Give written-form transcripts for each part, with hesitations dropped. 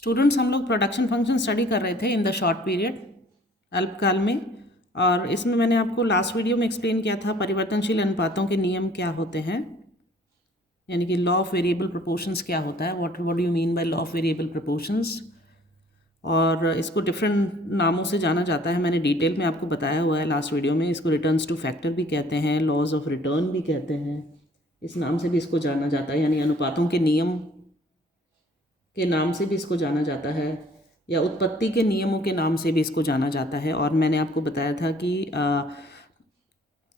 Students, हम लोग production function study कर रहे थे इन द शॉर्ट पीरियड अल्पकाल में। और इसमें मैंने आपको लास्ट वीडियो में एक्सप्लेन किया था परिवर्तनशील अनुपातों के नियम क्या होते हैं, यानी कि लॉ ऑफ वेरिएबल प्रोपोर्शंस क्या होता है, what do you mean by law of variable proportions. और इसको डिफरेंट नामों से जाना जाता है, मैंने डिटेल में आपको बताया हुआ है लास्ट वीडियो में। इसको रिटर्न्स टू फैक्टर भी कहते हैं, लॉज ऑफ रिटर्न भी कहते हैं, इस नाम से भी इसको जाना जाता है, यानी अनुपातों के नियम के नाम से भी इसको जाना जाता है, या उत्पत्ति के नियमों के नाम से भी इसको जाना जाता है। और मैंने आपको बताया था कि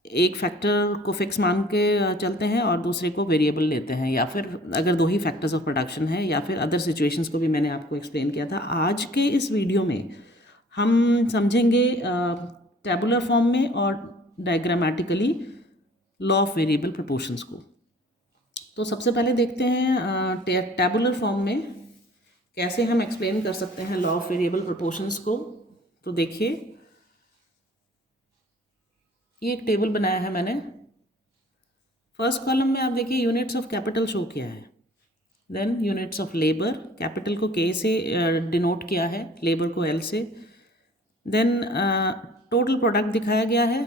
एक फैक्टर को फिक्स मान के चलते हैं और दूसरे को वेरिएबल लेते हैं, या फिर अगर दो ही फैक्टर्स ऑफ प्रोडक्शन है, या फिर अदर सिचुएशंस को भी मैंने आपको एक्सप्लेन किया था। आज के इस वीडियो में हम समझेंगे टैबुलर फॉर्म में और diagrammatically law of variable proportions को। तो सबसे पहले देखते हैं टैबुलर फॉर्म में कैसे हम एक्सप्लेन कर सकते हैं लॉ ऑफ वेरिएबल प्रोपोर्शंस को। तो देखिए, ये एक टेबल बनाया है मैंने। फर्स्ट कॉलम में आप देखिए यूनिट्स ऑफ कैपिटल शो किया है, then units of labour, capital को के से डिनोट किया है, लेबर को एल से, देन टोटल प्रोडक्ट दिखाया गया है,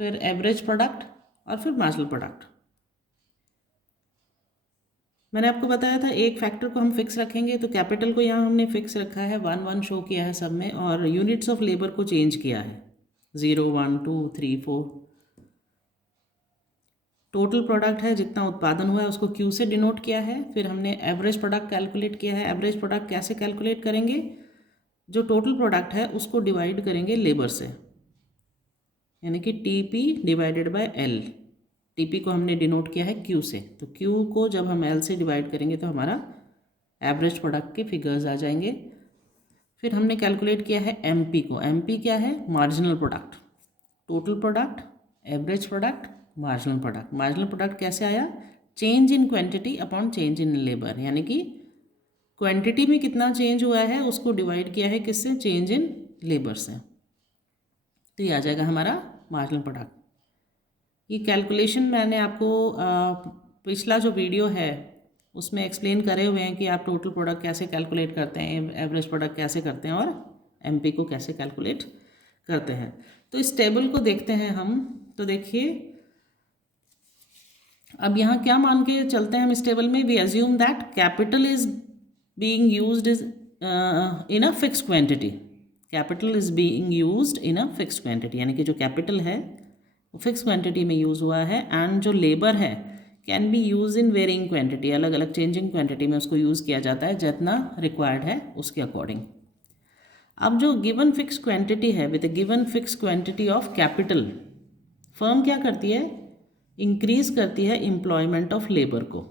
फिर एवरेज प्रोडक्ट और फिर मार्जिनल प्रोडक्ट। मैंने आपको बताया था एक फैक्टर को हम फिक्स रखेंगे, तो कैपिटल को यहाँ हमने फिक्स रखा है, 1 1 शो किया है सब में, और यूनिट्स ऑफ लेबर को चेंज किया है, 0 1 2 3 4। टोटल प्रोडक्ट है, जितना उत्पादन हुआ है उसको क्यू से डिनोट किया है। फिर हमने एवरेज प्रोडक्ट कैलकुलेट किया है। एवरेज प्रोडक्ट कैसे कैलकुलेट करेंगे, जो टोटल प्रोडक्ट है उसको डिवाइड करेंगे लेबर से, यानी कि TP divided by L. TP को हमने डिनोट किया है क्यू से, तो क्यू को जब हम एल से डिवाइड करेंगे तो हमारा एवरेज प्रोडक्ट के फिगर्स आ जाएंगे। फिर हमने कैलकुलेट किया है एमपी को। एमपी क्या है, marginal product. Total product, average product, marginal product. Marginal product कैसे आया, change in quantity upon change in labour, यानी कि क्वांटिटी में कितना चेंज हुआ है उसको डिवाइड किया है किससे, चेंज इन लेबर से, तो ये आ जाएगा हमारा मार्जिनल प्रोडक्ट। ये कैलकुलेशन मैंने आपको पिछला जो वीडियो है उसमें एक्सप्लेन करे हुए हैं कि आप टोटल प्रोडक्ट कैसे कैलकुलेट करते हैं, एवरेज प्रोडक्ट कैसे करते हैं, और एमपी को कैसे कैलकुलेट करते हैं। तो इस टेबल को देखते हैं हम। तो देखिए, अब यहाँ क्या मान के चलते हैं हम इस टेबल में, we assume that capital is being used in a fixed quantity. Capital is being used in a fixed quantity, यानी कि जो कैपिटल है वो फिक्स क्वांटिटी में यूज़ हुआ है, एंड जो लेबर है can be use in varying quantity, अलग अलग चेंजिंग क्वांटिटी में उसको यूज़ किया जाता है जितना रिक्वायर्ड है उसके अकॉर्डिंग। अब जो गिवन फिक्स क्वांटिटी है, with given fix quantity of capital, firm क्या करती है, इंक्रीज करती है एम्प्लॉयमेंट ऑफ लेबर को।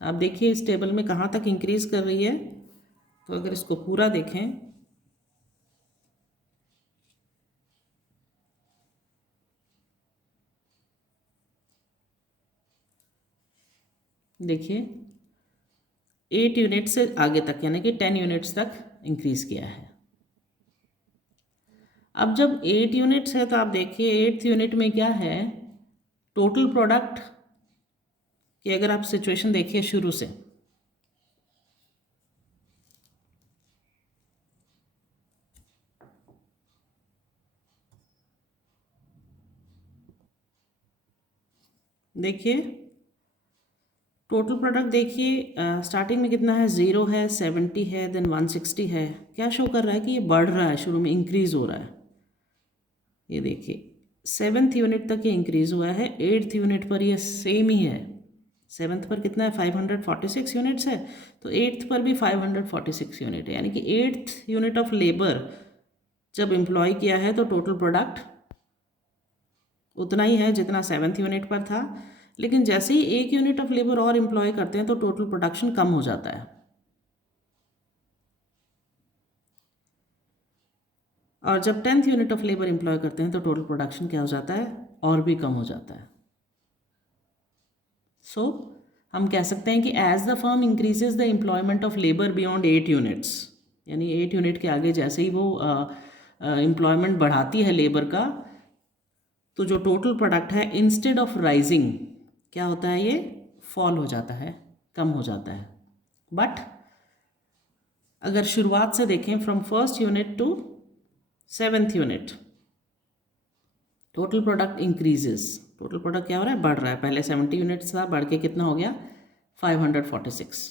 आप देखिए इस टेबल में कहाँ तक इंक्रीज कर रही है। तो अगर इसको पूरा देखें, देखिए 8 यूनिट से आगे तक, यानी कि 10 यूनिट्स तक इंक्रीज किया है। अब जब 8 यूनिट्स है तो आप देखिए 8th यूनिट में क्या है, टोटल प्रोडक्ट की अगर आप सिचुएशन देखिए शुरू से, देखिए टोटल प्रोडक्ट देखिए स्टार्टिंग में कितना है, 0 है, 70 है, देन 160 है। क्या शो कर रहा है कि ये बढ़ रहा है, शुरू में इंक्रीज हो रहा है। ये देखिए 7th यूनिट तक ये इंक्रीज हुआ है, 8th यूनिट पर ये सेम ही है। 7th पर कितना है, 546 यूनिट्स है, तो 8th पर भी 546 यूनिट है, यानी कि 8th यूनिट ऑफ लेबर जब एम्प्लॉय किया है तो टोटल प्रोडक्ट उतना ही है जितना 7th यूनिट पर था। लेकिन जैसे ही 1 यूनिट ऑफ लेबर और एम्प्लॉय करते हैं तो टोटल प्रोडक्शन कम हो जाता है, और जब 10th unit of labour employ करते हैं तो टोटल प्रोडक्शन क्या हो जाता है, और भी कम हो जाता है। सो हम कह सकते हैं कि as the firm increases the employment of labour beyond 8 units, यानी 8 यूनिट के आगे जैसे ही वो एम्प्लॉयमेंट बढ़ाती है लेबर का, तो जो टोटल प्रोडक्ट है इंस्टेड ऑफ राइजिंग क्या होता है, ये फॉल हो जाता है, कम हो जाता है। बट अगर शुरुआत से देखें from first unit to 7th unit, total product increases, total product क्या हो रहा है, बढ़ रहा है। पहले 70 यूनिट्स था, बढ़ के कितना हो गया 546।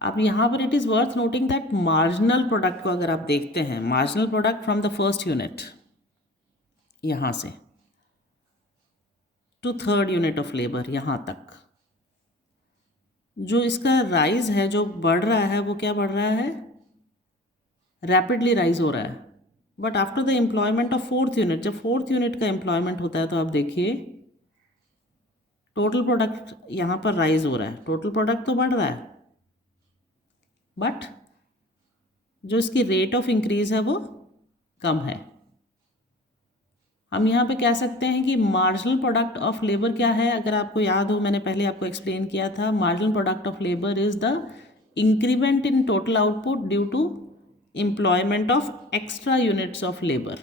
अब यहाँ पर it is worth noting that marginal product को अगर आप देखते हैं, marginal product from the first unit यहाँ से to 3rd unit of labour, यहाँ तक जो इसका राइज है, जो बढ़ रहा है, वो क्या बढ़ रहा है, रैपिडली राइज हो रहा है। But after the employment of 4th unit, जब 4th यूनिट का एम्प्लॉयमेंट होता है तो आप देखिए टोटल प्रोडक्ट यहाँ पर राइज हो रहा है, टोटल प्रोडक्ट तो बढ़ रहा है, बट जो इसकी रेट ऑफ इंक्रीज है वो कम है। हम यहाँ पे कह सकते हैं कि मार्जिनल प्रोडक्ट ऑफ लेबर क्या है, अगर आपको याद हो मैंने पहले आपको एक्सप्लेन किया था, marginal product of labour is the increment in total output due to employment of extra units of labour.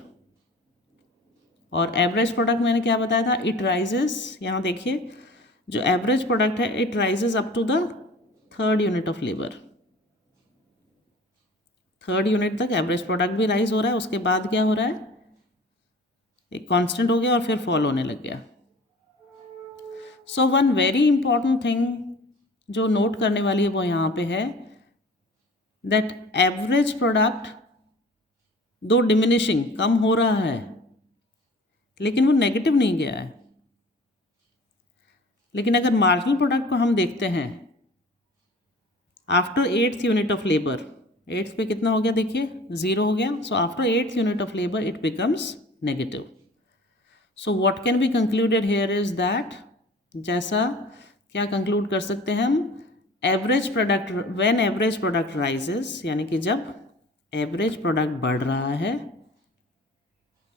और एवरेज प्रोडक्ट मैंने क्या बताया था, इट राइजेस, यहाँ देखिए जो एवरेज प्रोडक्ट है it rises up to the 3rd unit of labour, 3rd unit तक एवरेज प्रोडक्ट भी राइज हो रहा है, उसके बाद क्या हो रहा है, एक कांस्टेंट हो गया और फिर फॉल होने लग गया। So one very important thing जो नोट करने वाली है वो यहाँ पे है दैट एवरेज प्रोडक्ट दो डिमिनिशिंग, कम हो रहा है, लेकिन वो नेगेटिव नहीं गया है। लेकिन अगर मार्जिनल प्रोडक्ट को हम देखते हैं after 8th unit of labour, 8th पे कितना हो गया देखिए 0 हो गया, so after 8th unit of labour it becomes negative. So what can be concluded here is that, जैसा क्या कंक्लूड कर सकते हैं हम, average product when average product rises, यानी कि जब एवरेज प्रोडक्ट बढ़ रहा है,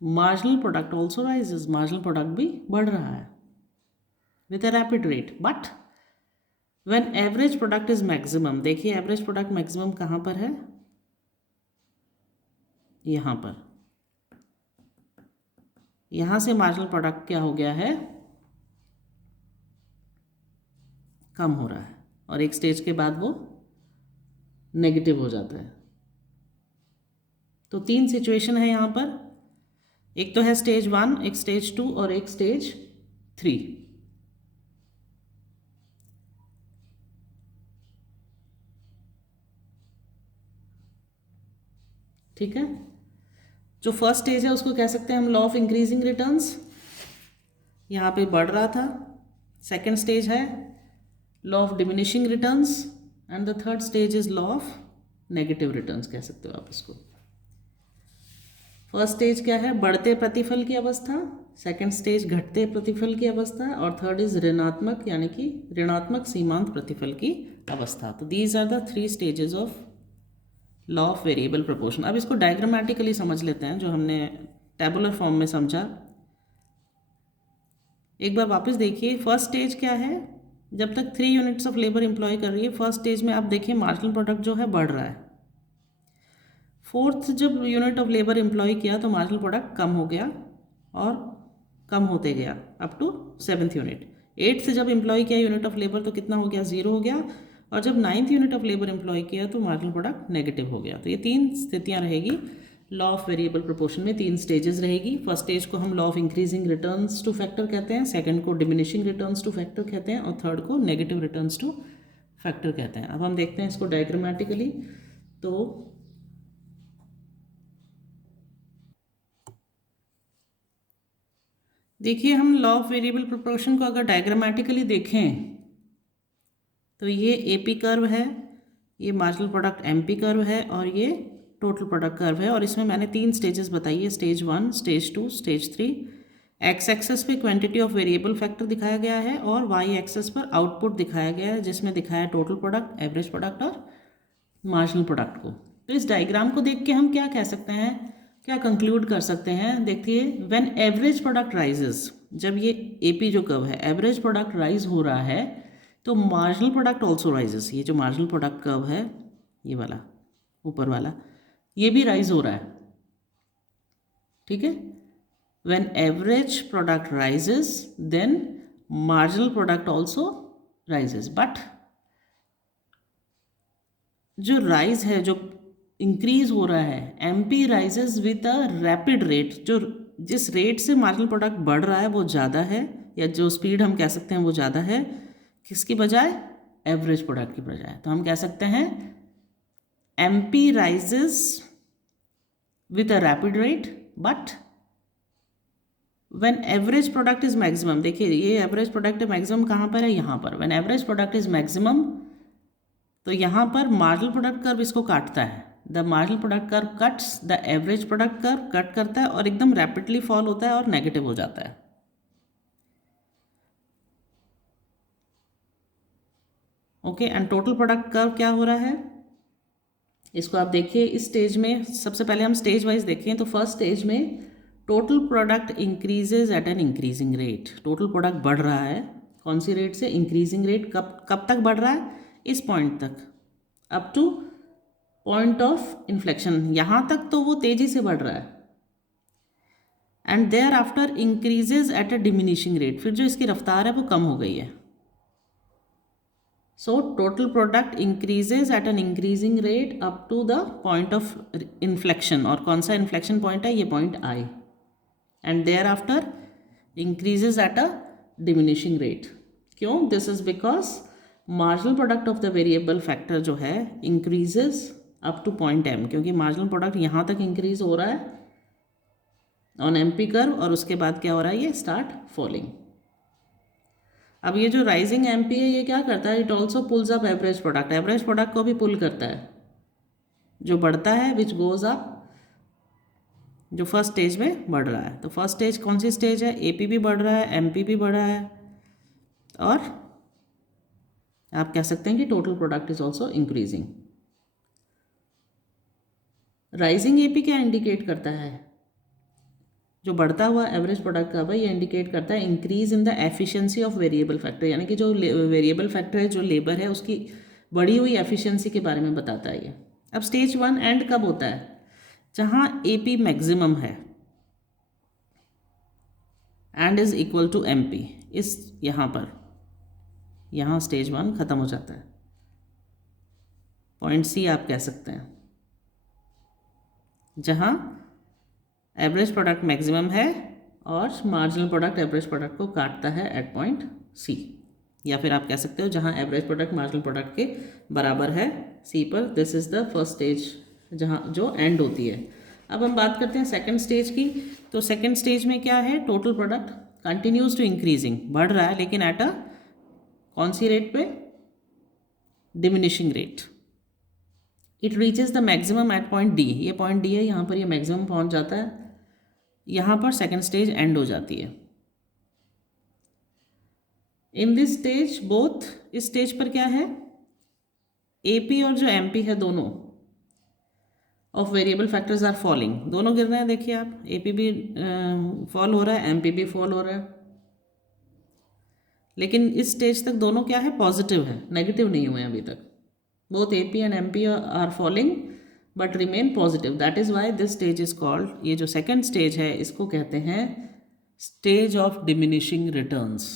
marginal product also rises, marginal product भी बढ़ रहा है with a rapid rate. But when average product is maximum, देखिए एवरेज प्रोडक्ट मैक्सिमम कहाँ पर है, यहाँ पर, यहाँ से मार्जिनल प्रोडक्ट क्या हो गया है, कम हो रहा है, और एक स्टेज के बाद वो नेगेटिव हो जाता है। तो 3 सिचुएशन है यहाँ पर, एक तो है स्टेज 1, एक स्टेज 2 और एक स्टेज 3। ठीक है, जो फर्स्ट स्टेज है उसको कह सकते हैं हम लॉ ऑफ इंक्रीजिंग रिटर्न्स, यहाँ पे बढ़ रहा था। सेकेंड स्टेज है law of diminishing returns and the third stage is law of negative returns, कह सकते हो आप इसको। फर्स्ट स्टेज क्या है, बढ़ते प्रतिफल की अवस्था, सेकेंड स्टेज घटते प्रतिफल की अवस्था, और थर्ड इज ऋणात्मक, यानी कि ऋणात्मक सीमांत प्रतिफल की अवस्था। तो these are the 3 stages of law of variable proportion. अब इसको डायग्रामेटिकली समझ लेते हैं, जो हमने टेबुलर फॉर्म में समझा। एक बार वापस देखिए, फर्स्ट स्टेज क्या है, जब तक 3 यूनिट्स ऑफ लेबर एम्प्लॉय कर रही है, फर्स्ट स्टेज में आप देखिए मार्जिनल प्रोडक्ट जो है बढ़ रहा है। 4th जब यूनिट ऑफ लेबर एम्प्लॉय किया तो मार्जिनल प्रोडक्ट कम हो गया और कम होते गया up to 7th unit. 8th जब एम्प्लॉय किया यूनिट ऑफ लेबर तो कितना हो गया, 0 हो गया, और जब 9th unit of labour employ किया तो मार्जिनल प्रोडक्ट नेगेटिव हो गया। तो ये 3 स्थितियाँ रहेगी लॉ ऑफ वेरिएबल प्रोपोर्शन में, 3 स्टेजेस रहेगी। फर्स्ट स्टेज को हम law of increasing returns two factor कहते हैं, सेकंड को डिमिनिशिंग रिटर्न्स टू फैक्टर कहते हैं, और थर्ड को नेगेटिव रिटर्न्स टू फैक्टर कहते हैं। अब हम देखते हैं इसको डायग्रामेटिकली। तो देखिए, हम लॉ ऑफ वेरिएबल प्रोपोर्शन को अगर डायग्रामेटिकली देखें तो ये एपी कर्व है, ये मार्जिनल प्रोडक्ट एमपी कर्व है, और ये टोटल प्रोडक्ट कर्व है। और इसमें मैंने 3 स्टेजेस बताई है, stage 1, stage 2, stage 3। X axis पे क्वांटिटी ऑफ वेरिएबल फैक्टर दिखाया गया है और वाई एक्सेस पर आउटपुट दिखाया गया है, जिसमें दिखाया टोटल प्रोडक्ट, एवरेज प्रोडक्ट और मार्जिनल प्रोडक्ट को। तो इस डायग्राम को देख के हम क्या कह सकते हैं, क्या कंक्लूड कर सकते हैं, देखिए व्हेन एवरेज प्रोडक्ट राइजेस, जब ये एपी जो कर्व है एवरेज प्रोडक्ट राइज हो रहा है तो मार्जिनल प्रोडक्ट ऑल्सो राइजेस। ये जो मार्जिनल प्रोडक्ट कर्व है, ये वाला ऊपर वाला, ये भी राइज हो रहा है। ठीक है, when average product rises then marginal product also rises, but जो राइज है, जो इंक्रीज हो रहा है, MP rises with a rapid rate, जो जिस रेट से मार्जिनल प्रोडक्ट बढ़ रहा है वो ज़्यादा है, या जो स्पीड हम कह सकते हैं वो ज़्यादा है, किसकी बजाय? एवरेज प्रोडक्ट की बजाय। तो हम कह सकते हैं MP rises with a rapid rate but when average product is maximum, देखिए ये एवरेज प्रोडक्ट मैक्सिमम कहाँ पर है? यहाँ पर। When average product is maximum, तो यहाँ पर मार्जिनल प्रोडक्ट कर्व इसको काटता है। The marginal product curve cuts the average product curve, cut करता है और एकदम रैपिडली फॉल होता है और नेगेटिव हो जाता है। Okay, and total product curve क्या हो रहा है? इसको आप देखिए इस स्टेज में, सबसे पहले हम स्टेज वाइज देखें तो फर्स्ट स्टेज में total product increases at an increasing rate. Total product बढ़ रहा है, कौन सी रेट से? Increasing rate. कब तक बढ़ रहा है? इस पॉइंट तक, up to point of inflection, यहाँ तक तो वो तेजी से बढ़ रहा है। And there after increases at a diminishing rate, फिर जो इसकी रफ्तार है वो कम हो गई है। So total product increases at an increasing rate up to the point of inflection, और कौन सा inflection point है? ये point I, and thereafter increases at a diminishing rate. क्यों? This is because marginal product of the variable factor जो है increases up to point M, क्योंकि marginal product यहाँ तक increase हो रहा है on MP curve, और उसके बाद क्या हो रहा है? ये start falling. अब ये जो राइजिंग एमपी है ये क्या करता है? It also pulls up average product, average product को भी पुल करता है, जो बढ़ता है, विच गोज अप, जो फर्स्ट स्टेज में बढ़ रहा है। तो फर्स्ट स्टेज कौन सी स्टेज है? एपी भी बढ़ रहा है, एमपी भी बढ़ रहा है, और आप कह सकते हैं कि total product is also increasing. Rising AP क्या इंडिकेट करता है? जो बढ़ता हुआ एवरेज प्रोडक्ट का ये इंडिकेट करता है increase in the efficiency of variable factor, यानी कि जो वेरिएबल फैक्टर है, जो लेबर है, उसकी बढ़ी हुई एफिशिएंसी के बारे में बताता है ये। अब स्टेज 1 एंड कब होता है? जहाँ एपी मैक्सिमम है and is equal to MP, इस यहाँ पर, यहाँ स्टेज 1 खत्म हो जाता है। पॉइंट सी आप कह सकते हैं, जहाँ एवरेज प्रोडक्ट मैक्सिमम है और मार्जिनल प्रोडक्ट एवरेज प्रोडक्ट को काटता है एट पॉइंट सी, या फिर आप कह सकते हो जहां एवरेज प्रोडक्ट मार्जिनल प्रोडक्ट के बराबर है सी पर। This is the first stage जहां जो एंड होती है। अब हम बात करते हैं सेकंड स्टेज की। तो सेकंड स्टेज में क्या है? Total product continues to increasing, बढ़ रहा है, लेकिन एट अ कौन सी रेट पे? Diminishing rate. It reaches the maximum at point D, ये पॉइंट डी है, यहाँ पर ये मैक्सिमम पहुँच जाता है, यहाँ पर सेकेंड स्टेज एंड हो जाती है। इन दिस स्टेज बोथ, इस स्टेज पर क्या है? एपी और जो एमपी है दोनों of variable factors are falling, दोनों गिर रहे हैं। देखिए आप, एपी भी फॉल हो रहा है, एमपी भी फॉल हो रहा है, लेकिन इस स्टेज तक दोनों क्या है? पॉजिटिव है, नेगेटिव नहीं हुए अभी तक। Both AP and MP are falling but remain positive, that is why this stage is called, ये जो सेकेंड स्टेज है इसको कहते हैं स्टेज ऑफ डिमिनिशिंग रिटर्न्स।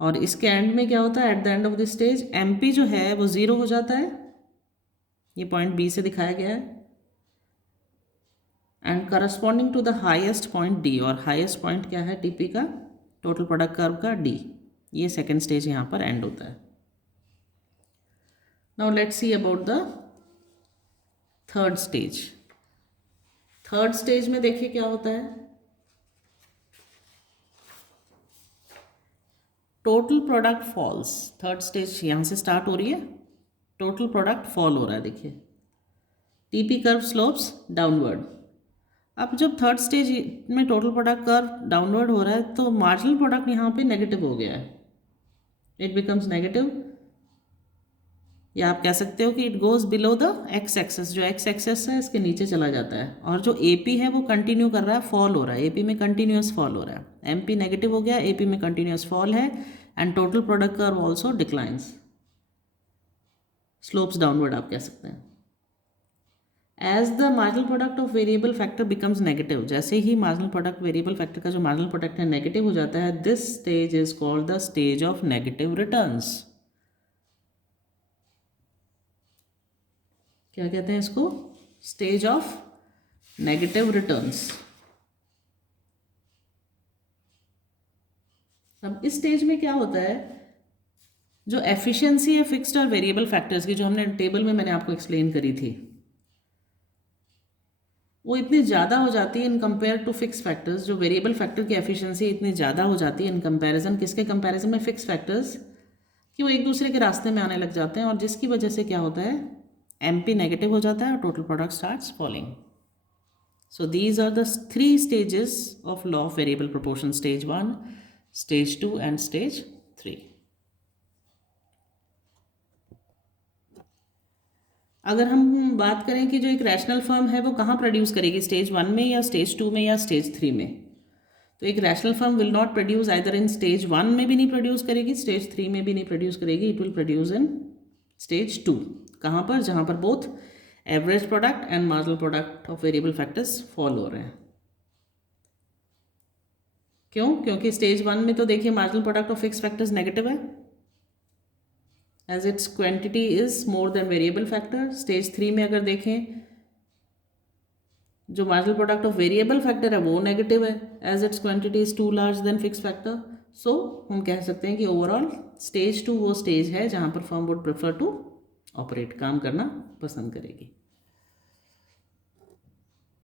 और इसके एंड में क्या होता है? At the end of this stage MP जो है वो 0 हो जाता है, ये पॉइंट बी से दिखाया गया है, and corresponding to the highest point D, और हाईएस्ट पॉइंट क्या है टीपी का? टोटल प्रोडक्ट कर्व का डी। ये सेकेंड स्टेज यहाँ पर एंड होता है। Now let's see about the third stage. Third stage में देखिए क्या होता है? Total product falls. Third stage यहाँ से स्टार्ट हो रही है, टोटल प्रोडक्ट फॉल हो रहा है, देखिए टीपी कर्व स्लोप्स डाउनवर्ड। अब जब थर्ड स्टेज में टोटल प्रोडक्ट कर्व डाउनवर्ड हो रहा है तो मार्जिनल प्रोडक्ट यहाँ पे नेगेटिव हो गया है, इट बिकम्स नेगेटिव, या आप कह सकते हो कि it goes below the x axis, जो एक्स एक्सेस है इसके नीचे चला जाता है, और जो एपी है वो कंटिन्यू कर रहा है, फॉल हो रहा है, एपी में कंटिन्यूस फॉल हो रहा है। एमपी नेगेटिव हो गया, एपी में कंटिन्यूस फॉल है, and total product curve also declines, slopes downward आप कह सकते हैं। As the marginal product of variable factor becomes negative, जैसे ही मार्जिनल प्रोडक्ट वेरिएबल फैक्टर का जो मार्जिनल प्रोडक्ट है नेगेटिव हो जाता है, this stage is called the stage of negative returns. क्या कहते हैं इसको? Stage of negative returns. अब इस स्टेज में क्या होता है, जो एफिशिएंसी है फिक्स्ड और वेरिएबल फैक्टर्स की, जो हमने टेबल में मैंने आपको एक्सप्लेन करी थी, वो इतनी ज़्यादा हो जाती है in compare to fix factors. जो वेरिएबल फैक्टर की एफिशिएंसी इतनी ज़्यादा हो जाती है इन कंपैरिजन, किसके कंपैरिजन में? फिक्स फैक्टर्स, कि वो एक दूसरे के रास्ते में आने लग जाते हैं, और जिसकी वजह से क्या होता है, एमपी नेगेटिव हो जाता है और total product starts falling. So these are the three stages of law of variable proportion: stage 1, stage 2 and stage 3. अगर हम बात करें कि जो एक रैशनल फर्म है वो कहाँ प्रोड्यूस करेगी, स्टेज 1 में या स्टेज 2 में या स्टेज 3 में, तो एक rational firm will not produce either in stage 1 में भी नहीं प्रोड्यूस करेगी, स्टेज 3 में भी नहीं प्रोड्यूस करेगी, it will produce in stage 2। कहाँ पर? जहाँ पर both average product and marginal product of variable factors fall हो रहे हैं। क्यों? क्योंकि स्टेज 1 में तो देखिए marginal product of fix factors negative है, as its quantity is more than variable factor. Stage 3 में अगर देखें, जो marginal product of variable factor है वो नेगेटिव है, as its quantity is too large than fix factor. So हम कह सकते हैं कि ओवरऑल स्टेज 2 वो स्टेज है जहाँ पर firm would prefer to operate, काम करना पसंद करेगी।